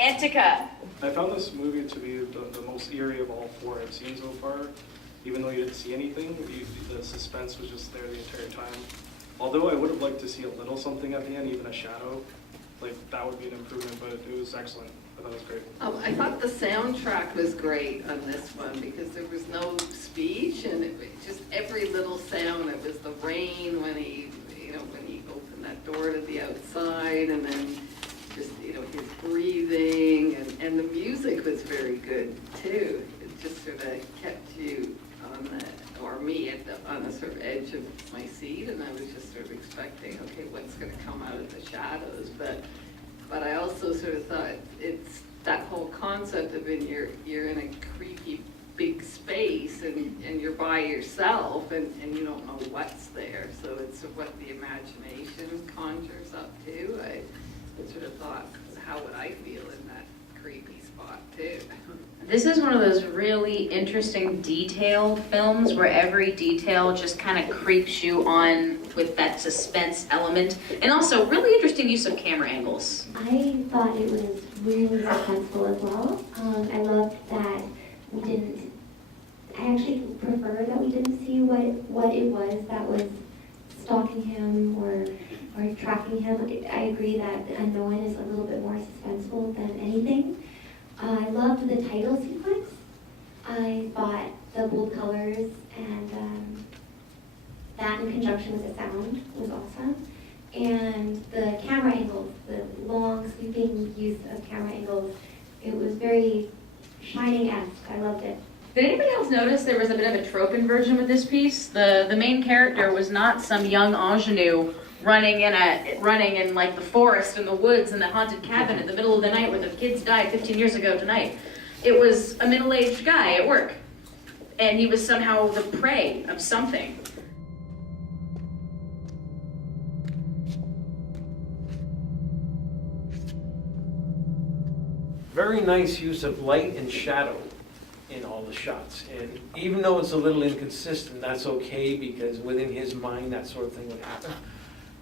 Antica. I found this movie to be the most eerie of all four I've seen so far. Even though you didn't see anything, the suspense was just there the entire time. Although I would have liked to see a little something at the end, even a shadow. Like, that would be an improvement, but it was excellent. I thought it was great. I thought the soundtrack was great on this one because there was no speech and just every little sound. It was the rain when he opened that door to the outside, and then just, his breathing, and the music was very good too. It just sort of kept you on the sort of edge of my seat, and I was just sort of expecting, okay, what's going to come out of the shadows, but I also sort of thought it's that whole concept of you're in a creepy big space and you're by yourself and you don't know what's there, so it's what the imagination conjures up to. I sort of thought, how would I feel in that creepy spot too? This is one of those really interesting detailed films where every detail just kind of creeps you on with that suspense element, and also really interesting use of camera angles. I thought it was really suspenseful as well. I loved that we didn't, I actually prefer that we didn't see what it was that was stalking him or tracking him. I agree that the unknown is a little bit more suspenseful than anything. I loved the title sequence. I thought the bold colors and that in conjunction with the sound was awesome. And the camera angles, the long sweeping use of camera angles, it was very Shining-esque. I loved it. Did anybody else notice there was a bit of a trope inversion with this piece? The main character was not some young ingenue running in like the forest and the woods and the haunted cabin in the middle of the night where the kids died 15 years ago tonight. It was a middle-aged guy at work, and he was somehow the prey of something. Very nice use of light and shadow in all the shots, and even though it's a little inconsistent, that's okay, because within his mind that sort of thing would happen.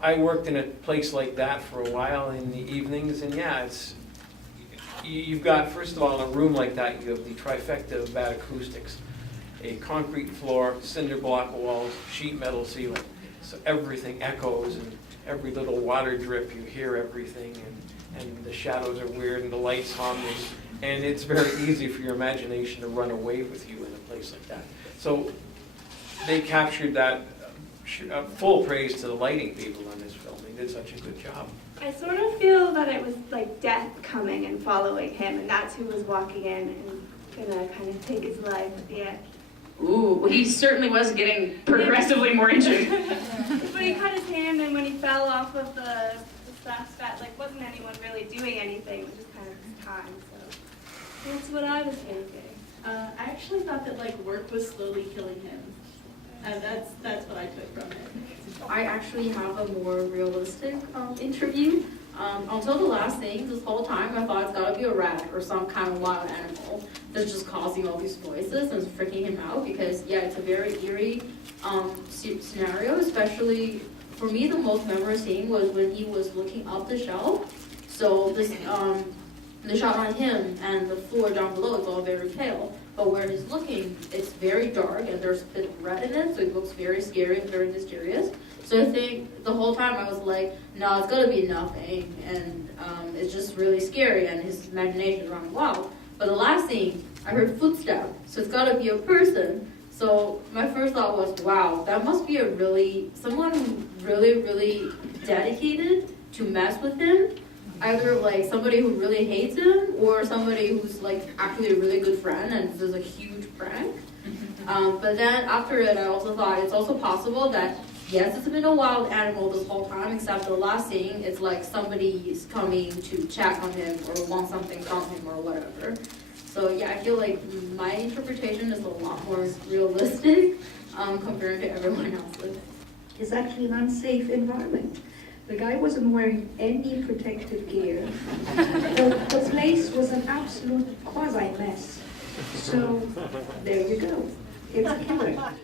I worked in a place like that for a while in the evenings, and yeah, you've got, first of all, in a room like that, you have the trifecta of bad acoustics. A concrete floor, cinder block walls, sheet metal ceiling, so everything echoes, and every little water drip, you hear everything, and the shadows are weird, and the lights hum, and it's very easy for your imagination to run away with you in a place like that. So they captured that. Full praise to the lighting people on this film. They did such a good job. I sort of feel that it was like death coming and following him, and that's who was walking in and gonna kind of take his life at the end. Ooh, he certainly was getting progressively more injured. But he cut his hand, and when he fell off of the stuff, that like wasn't anyone really doing anything. It was just kind of his time. So that's what I was thinking. I actually thought that like work was slowly killing him. That's what I took from it. I actually have a more realistic interview. Until the last thing, this whole time I thought it's gotta be a rat or some kind of wild animal that's just causing all these voices and freaking him out, because yeah, it's a very eerie scenario. Especially for me, the most memorable scene was when he was looking up the shelf. So this the shot on him and the floor down below is all very pale. But where he's looking, it's very dark and there's a bit of red in it, so it looks very scary and very mysterious. So I think the whole time I was like, no, it's gotta be nothing, and it's just really scary, and his imagination is running wild. But the last thing, I heard footsteps, so it's gotta be a person. So my first thought was, wow, that must be someone really, really dedicated to mess with him. Either like somebody who really hates him or somebody who's like actually a really good friend and does a huge prank. But then after it, I also thought it's also possible that yes, it's been a wild animal this whole time, except the last scene, it's like somebody is coming to check on him or want something from him or whatever. So yeah, I feel like my interpretation is a lot more realistic compared to everyone else's. It's actually an unsafe environment. The guy wasn't wearing any protective gear. The place was an absolute quasi-mess. So there you go. It's a killer.